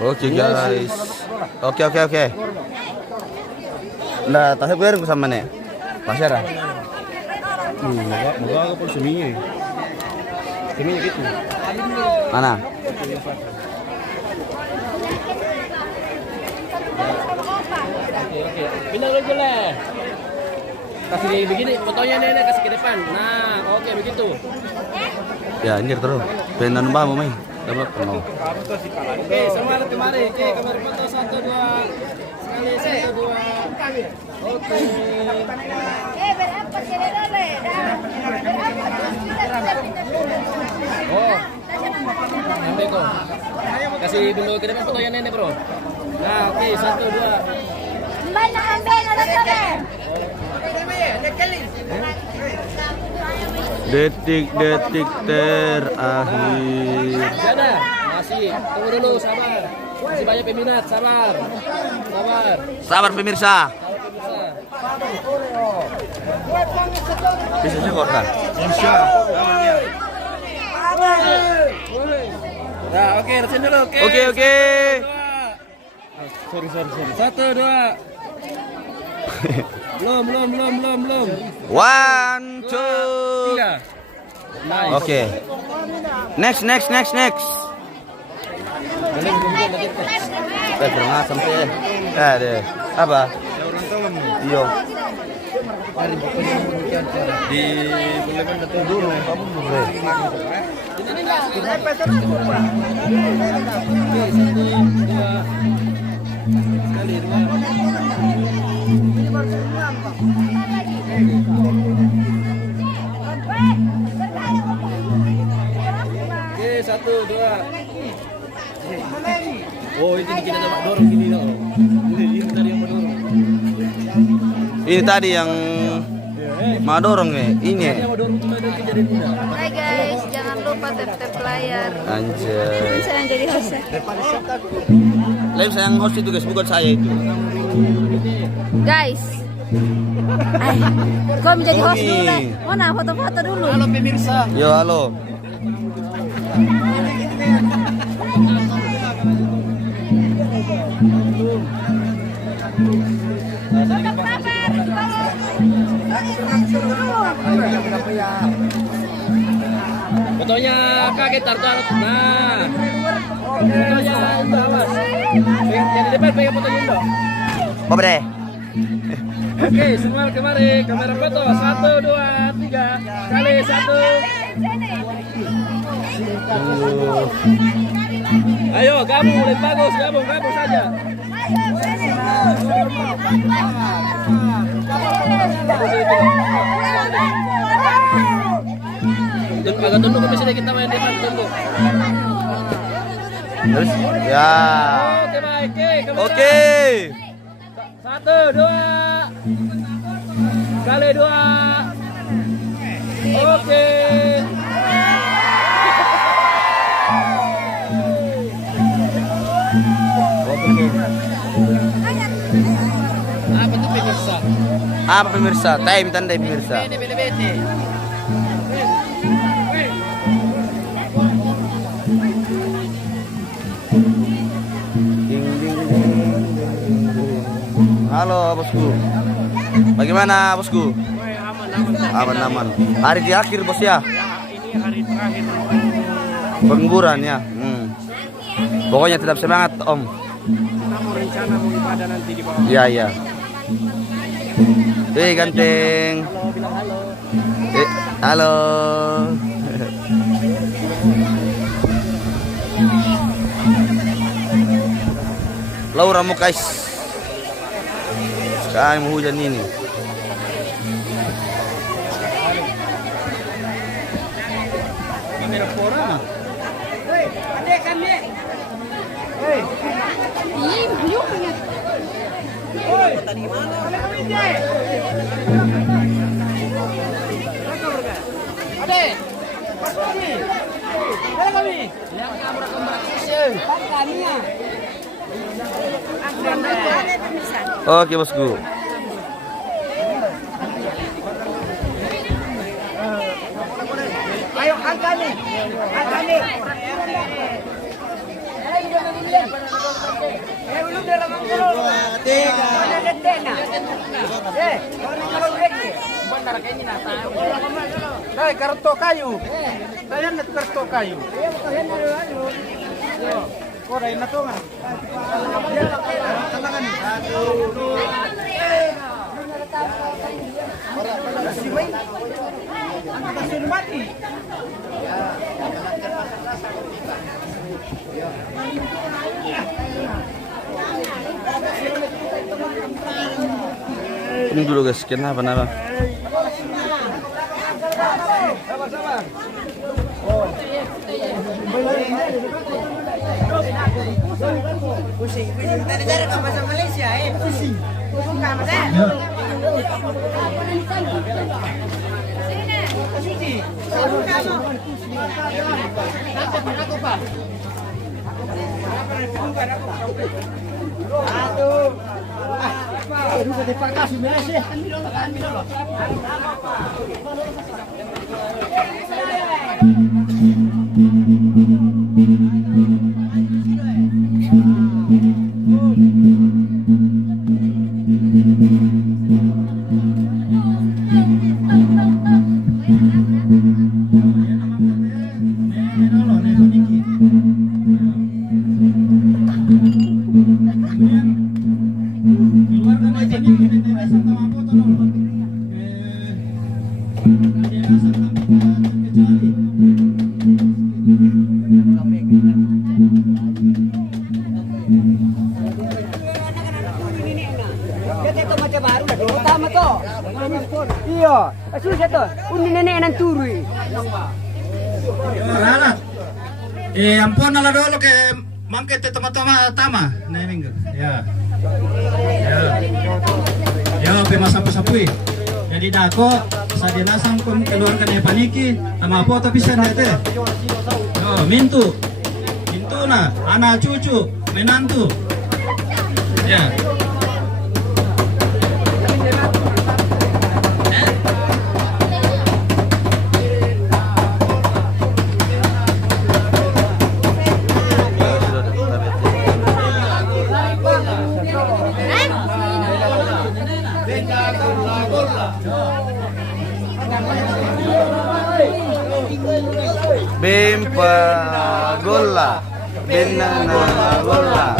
Oke guys. Oke. Nah, tahu biar sama nih. Pasar. Moga ako po sumingi. Sumingi gitu. Mana? Oke. Pindah dulu lah. Kasih begini, fotonya nenek kasih ke depan. Nah, oke begitu. Ya, anjir terus. Penan mbak mau main. Dapat penuh. Oke, semua kemari. Oke, kamera foto 1 2. Sekali 1 2. Oke. Oh. Sampai kok. Kasih dulu ke depan fotonya nenek, Bro. Nah, oke, 1 2. Banyak ambil ada kalian. Detik-detik terakhir. Ada, masih. Tunggu dulu, sabar. Masih banyak peminat, sabar. Sabar pemirsa. Bisa juga kan? Insya. Nah, oke, resin dulu. Oke. Sorry. 1 2. Belum. 1 2. 3. Nice. Oke. Next. Pernah sampai. Deh. Apa? Iya. Di Sulaiman datang dulu. Kamu dulu. Oke, 1 2. Oh, ini kita coba dorong gini loh. Ini tadi yang mendorong. Ini tadi yang mau dorong nih. Ini. Hai guys, jangan lupa tap layar. Anjir. Saya yang jadi host. Lain sayang host itu guys, bukan saya itu. Guys. Kau menjadi host dulu deh. Mana foto-foto dulu. Halo pemirsa. Yo, halo. Fotonya kaget taruh. Nah. Fotonya Indo awas. Yang di depan pegang fotonya Indo. Apa deh? Oke, semua kemari. Kamera foto 1 2 3. Sekali 1. Ayo, gabung mulai bagus, gabung saja. Agak tunduk ke sini kita main depan tunduk. Terus ya. Oke, baik. Oke. 1 2. Kali 2. Oke. Apa tuh pemirsa? Apa pemirsa? Time tanda pemirsa. Bete. Halo bosku. Bagaimana bosku? Aman. Hari di akhir bos ya. Ini hari terakhir Pengguran ya. Pokoknya tetap semangat Om. mau rencana mau ibadah nanti di bawah. Iya. Ganteng. Halo, bilang halo. Halo. Laura mau guys. Sekarang mau hujan ini. Kamera pora. Tadi mana? Ade. Kami. Yang kamera sih. Pakania. Oke bosku. Ayo angkat nih. Hey, kartu kayu. Kalian itu kartu kayu. Korai na to nga. Tangan ni. Mati. Ini dulu guys, kenapa? Sabar. Pusing. Tadi dari ke bahasa Malaysia, pusing. Pusing kamu deh. Iya, susah tuh. Uni nenek nan turui. Rara. Ampun ala dulu ke mangke te tama. Nah minggu. Ya. Ya, pe masapu-sapui. Jadi dako sadena sangkum keluarkan ya paniki sama apa tapi sen teh. Yo, mintu na anak cucu menantu. Ya. Bimpa gola, benana gola,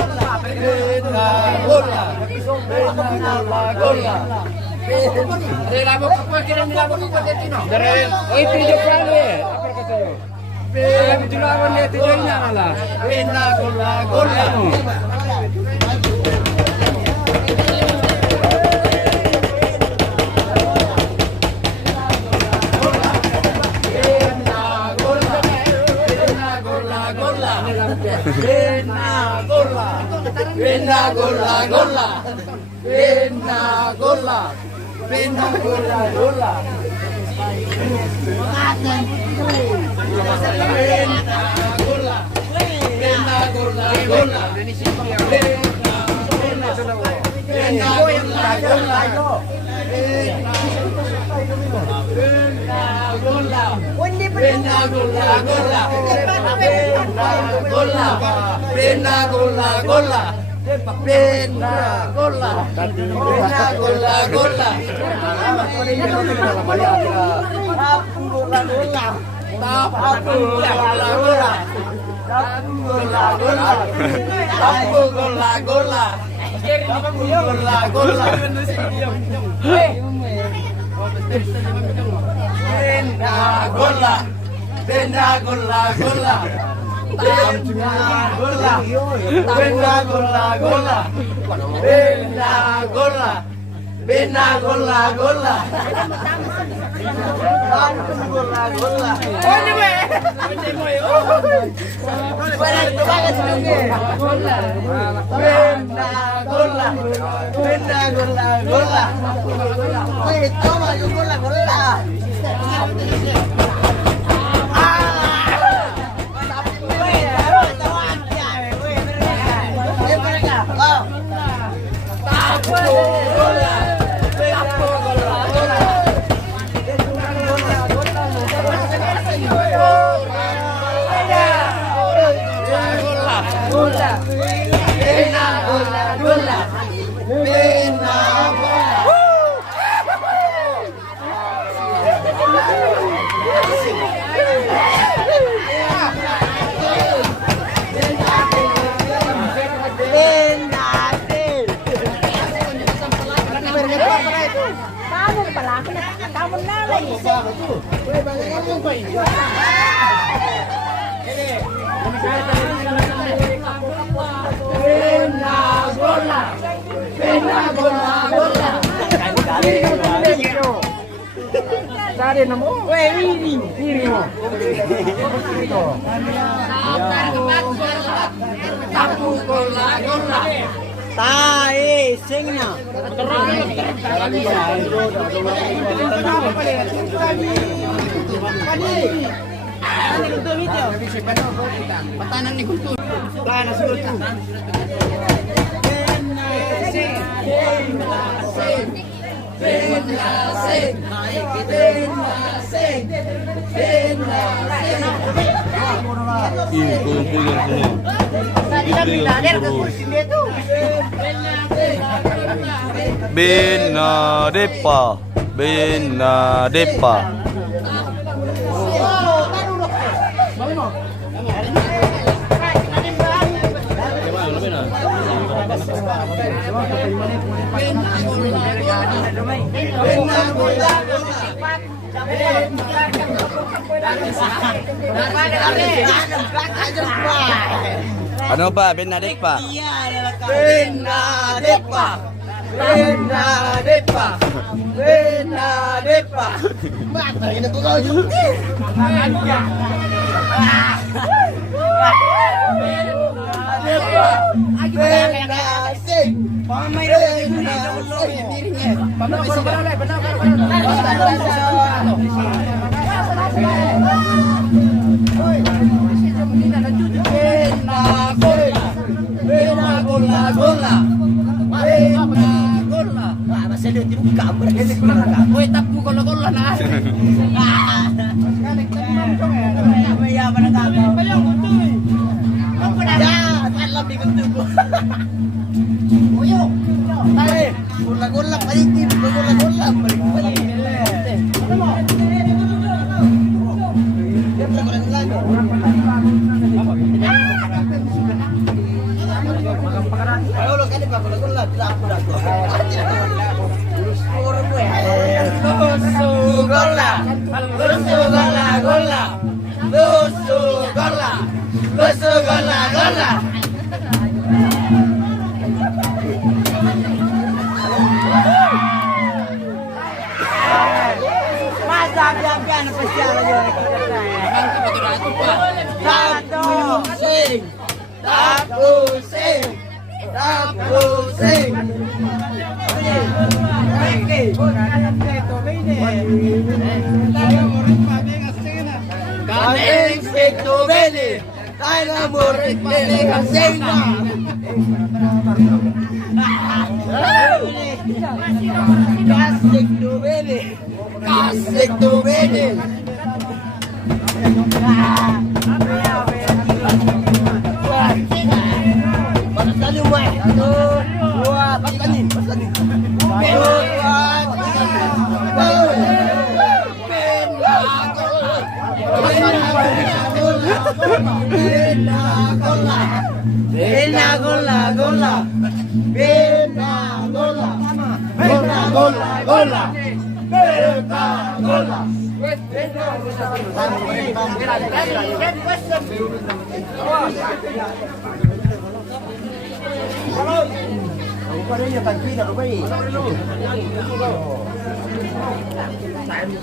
Itu dia kali. Apa katanya? Itu lawan dia tujuannya malah. Kamu pala ako na kamu na lang. Dari namo. Ini mo. Tapu gola. Tai singna. Patanan ni kultur. Plana siguro tu. Puyang semua. Benadepa. Ano pa? Benadepa. Mata ini tu kau juga.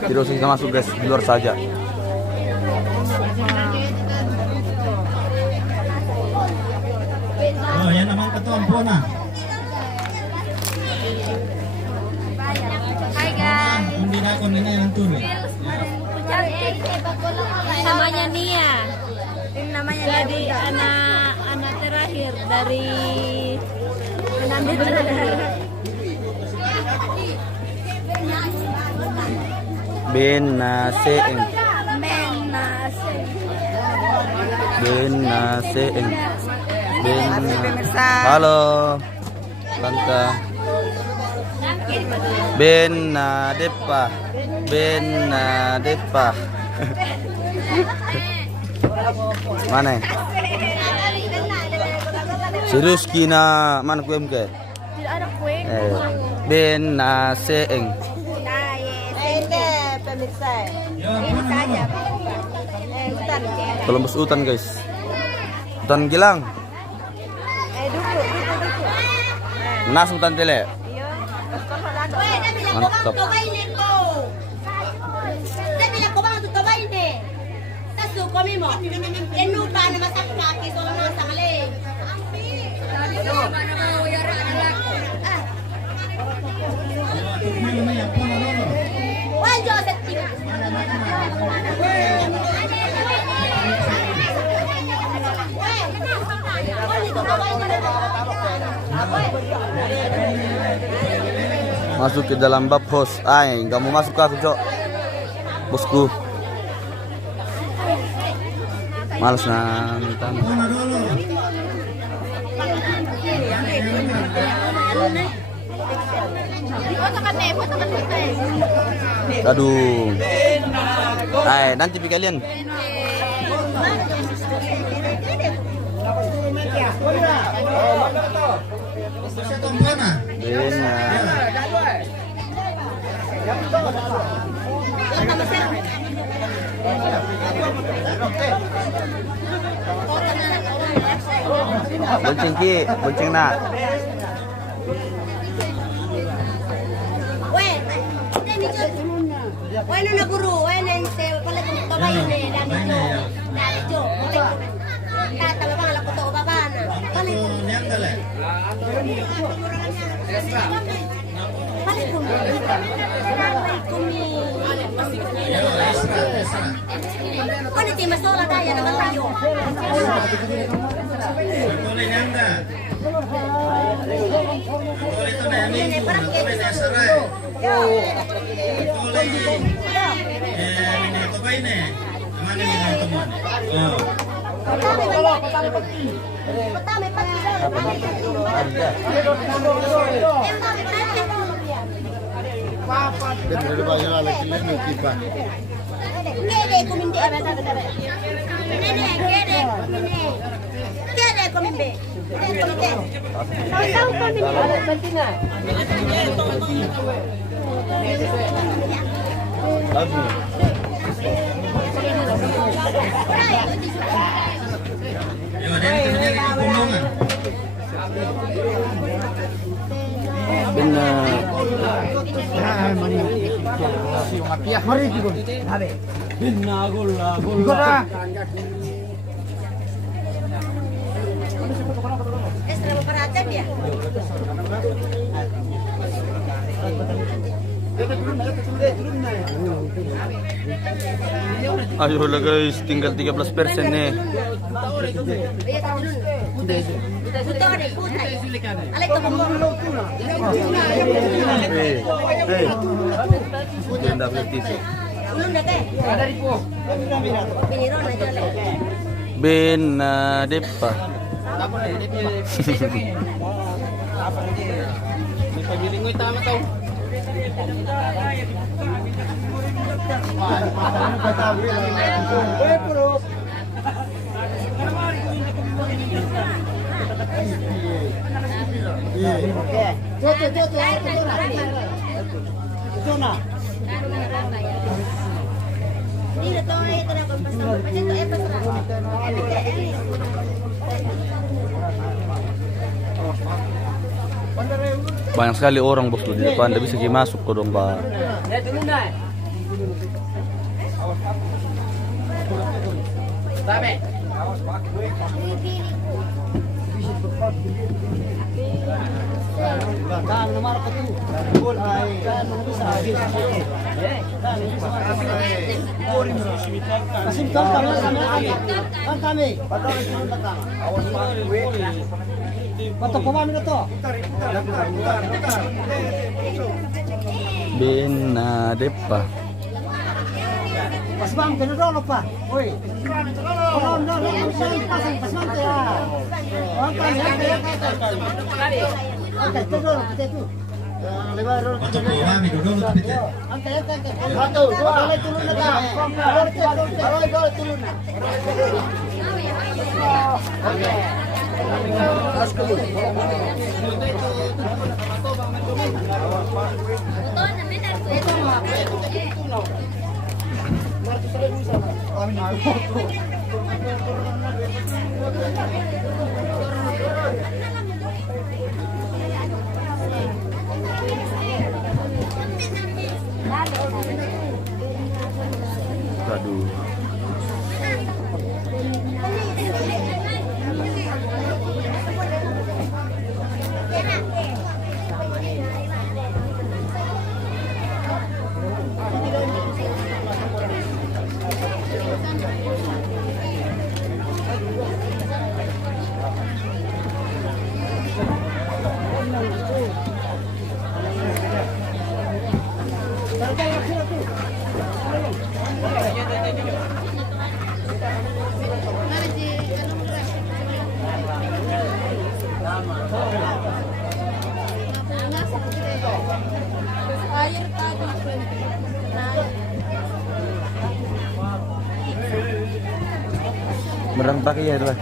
Tidak usah kita masuk guys, di luar saja. Oh, yan naman katompo na. Hai guys. Hindi na ako nila ng turo. Namanya Nia. Namanya jadi anak terakhir dari Benaseeng. Benaseeng. Benaseeng. Halo. Tante. Benadepa. Benadepa. Mana? Serius kina mana kue mke? Tidak ada kue. Benaseeng. Ini pemirsa. Ini saja. Hutan. Columbus hutan guys. Hutan Gilang. Duduk. Nas hutan tele. Iya. Mantap. Masuk ke dalam bab host. Ay, nggak mau masuk aku, Cok. Bosku. Males nonton. Aduh. Ay, nanti pi kalian. Bonceng ki, bonceng nak. Bueno na guru, bueno se pala kung kabay ni dami ko. Dalijo, tata ba la ko to baba na. Pali ko. Pali ko. Pali ti masola kaya na tayo. Gede kuminde. Gede kuminde. Tahu kami ni ada pentingan. Benar. Terlalu perhatian dia. Ayolah guys, tinggal 13% nih. Tidak berarti. Benadepa. Banyak sekali orang bos di depan, tidak bisa masuk ke dong pak. Benadepa. Pas bang, kena dulu pak. Oi. Oh, no, pasang pas bang ya. Bato ko kami dulu tapi teh. Aduh. Merang pakai ya dua.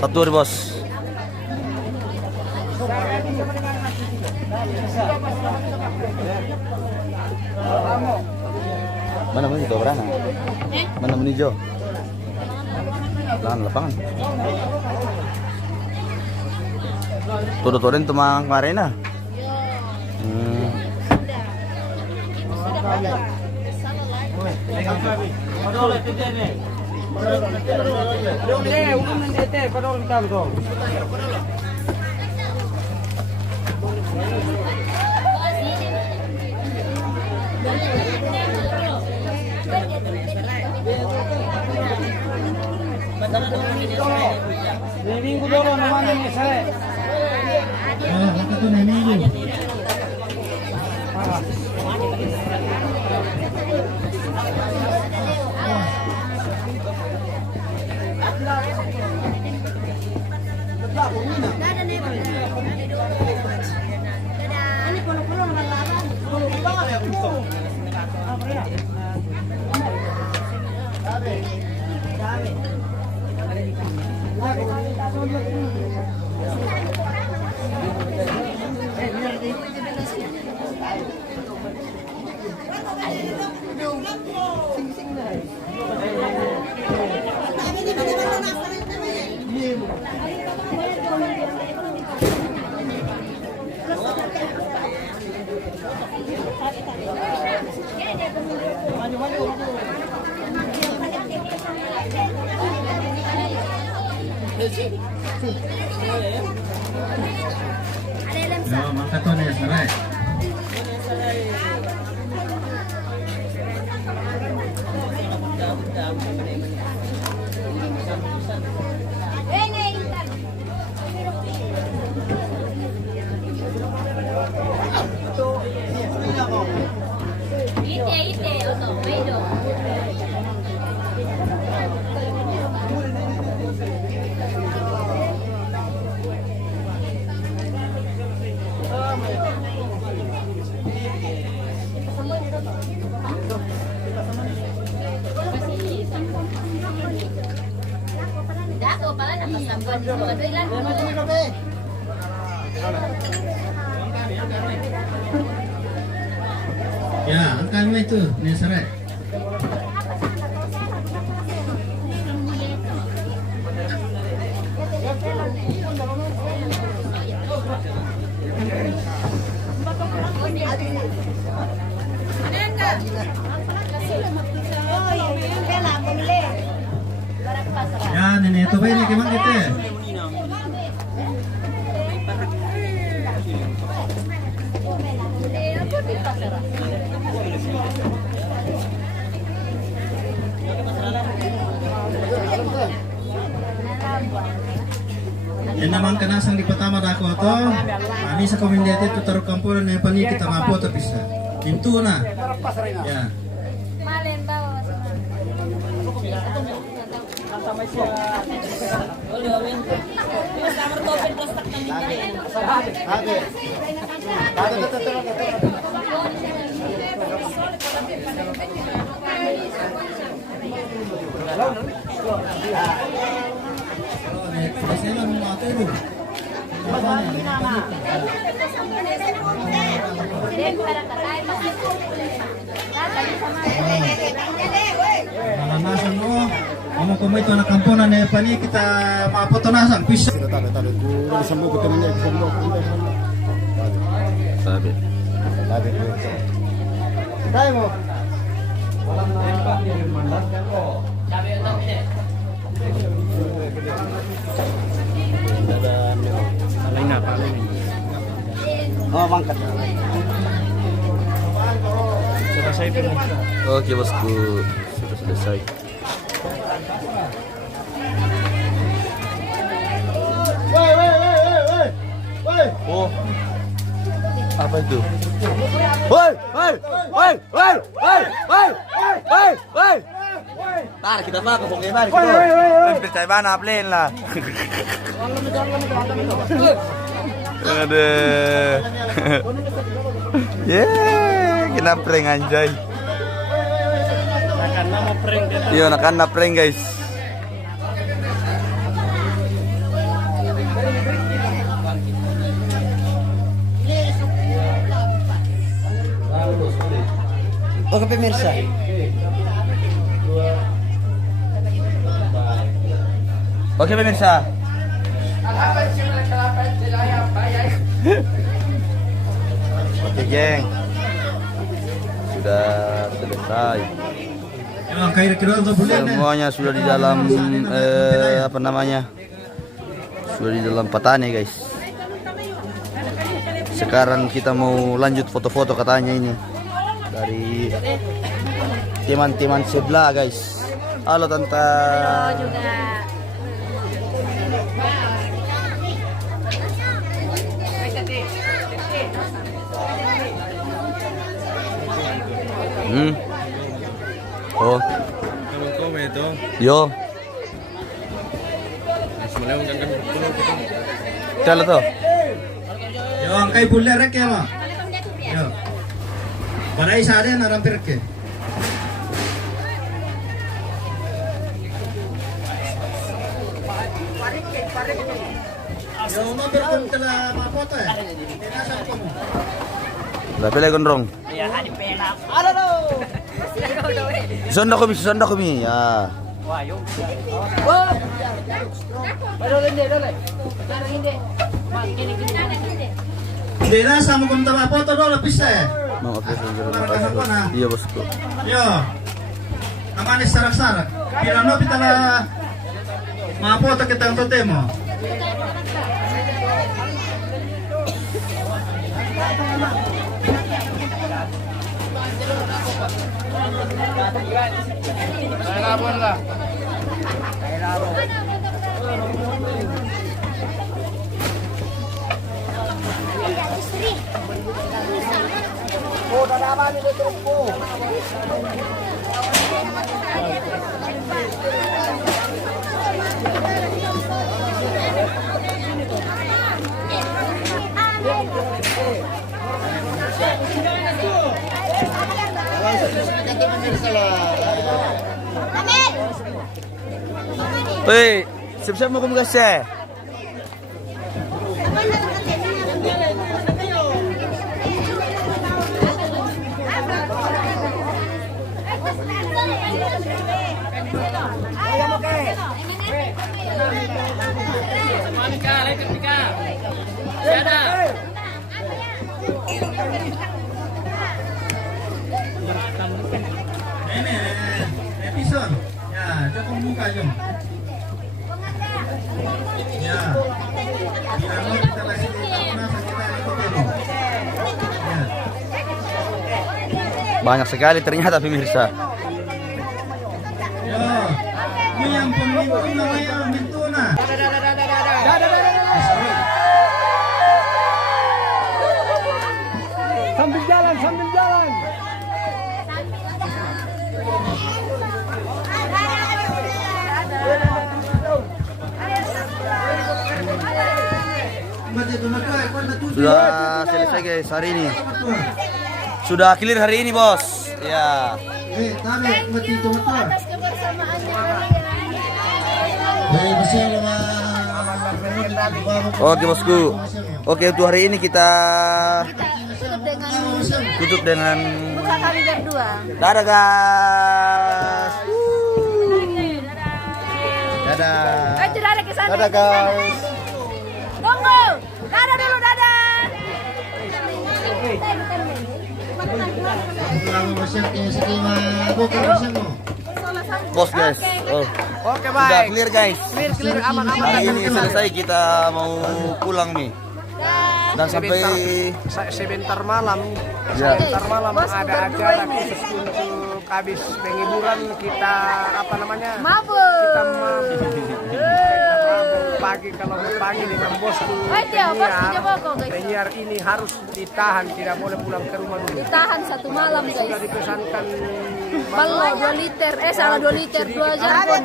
Satu nih bos. Mana itu berana? Mana menuju? Lapangan. Turun tumang kemarin nah. Minggu dulu namanya nih saya. Oh, kata tuh minggu. No, maka tuh nih sarai. Ya, angkat itu nih sarai. Ya, nenek itu ini gimana gitu? Yang namang kanasang di pertama dako to, kami sa komendete itu taruh kampuran yang pani kita mampu tapi bisa. Pintu na. Ya. Malen bawa sama. Malanasan mo. Amo ko may ito na kampunan na pa ni kita mapoto nasang pisah. Sabi. Oke bosku, sudah selesai. Oh, apa itu? Woi, woi, woi, woi, woi, woi, woi, woi. Tar kita mah kebong gimana? Percaya mana plane lah. Aduh. Yeah, kena prank anjay. Iya, nakana prank guys. Oke pemirsa. Oke pemirsa. Oke geng, sudah selesai. Semuanya sudah di dalam apa namanya? Sudah di dalam patane guys. Sekarang kita mau lanjut foto-foto katanya ini dari teman-teman sebelah guys. Halo tante. Halo juga. Oh. Yo. Kalau tuh. Yo angkai bulle rek ya ma. Yo. Barai sare na rampir ke. Yo nomor pun telah mapoto ya. Tinasam ko mo. Lapilay gondrong. Sonda kami. Ya. Dera sama kung tama foto do lapis ya. Mau oke iya bosku. Yo. Amane sarak-sarak. Pirano pitala mapoto kita ang totemo. Hei, siap-siap mau kemugas ya? Ini episode. Ya, coba buka jom. Ya. Pirano kita kasih ya. Banyak sekali ternyata pemirsa. Yo. Ini yang pemimpin namanya Mintuna. Sambil jalan. Sudah selesai guys hari ini. Sudah clear hari ini bos. Ya. Atas kebersamaannya. Oke bosku. Oke untuk hari ini kita Tutup dengan tutup dengan muka kami berdua. dadah guys. Dadah. Dadah ke sana. Dadah guys. Tunggu. Dadah dulu, dadah. Bos guys. Oh. Oke Sudah baik. clear guys. Clear aman-aman. Hari ini selesai kita mau pulang nih. Dan sampai Sebentar malam. ya. Sebentar malam Bos, ada berdua acara ini. khusus untuk habis penghiburan kita apa namanya? Mabuk. Kita mabuk pagi kalau pagi dengan bosku Dia, bos punya boko, guys. penyiar ini harus ditahan, tidak boleh pulang ke rumah dulu. Ditahan 1 malam, Sudah guys. dipesankan Ballo 2 liter. Salah 2 liter, 2 jam.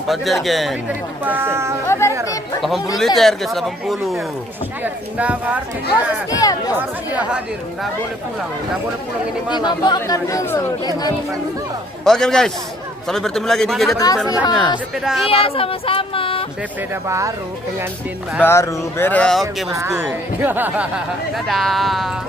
4 jerigen. itu Pak. Oh, berarti 80 liter guys, 80. Dia tidak artinya Bos, sekian. harus dia hadir, tidak boleh pulang ini malam. dimabokkan dulu dengan Oke guys, sampai bertemu lagi di kegiatan selanjutnya. Sepeda Iya, baru. sama-sama. Sepeda baru, pengantin baru. Baru beda, oke bosku. Bye. Dadah.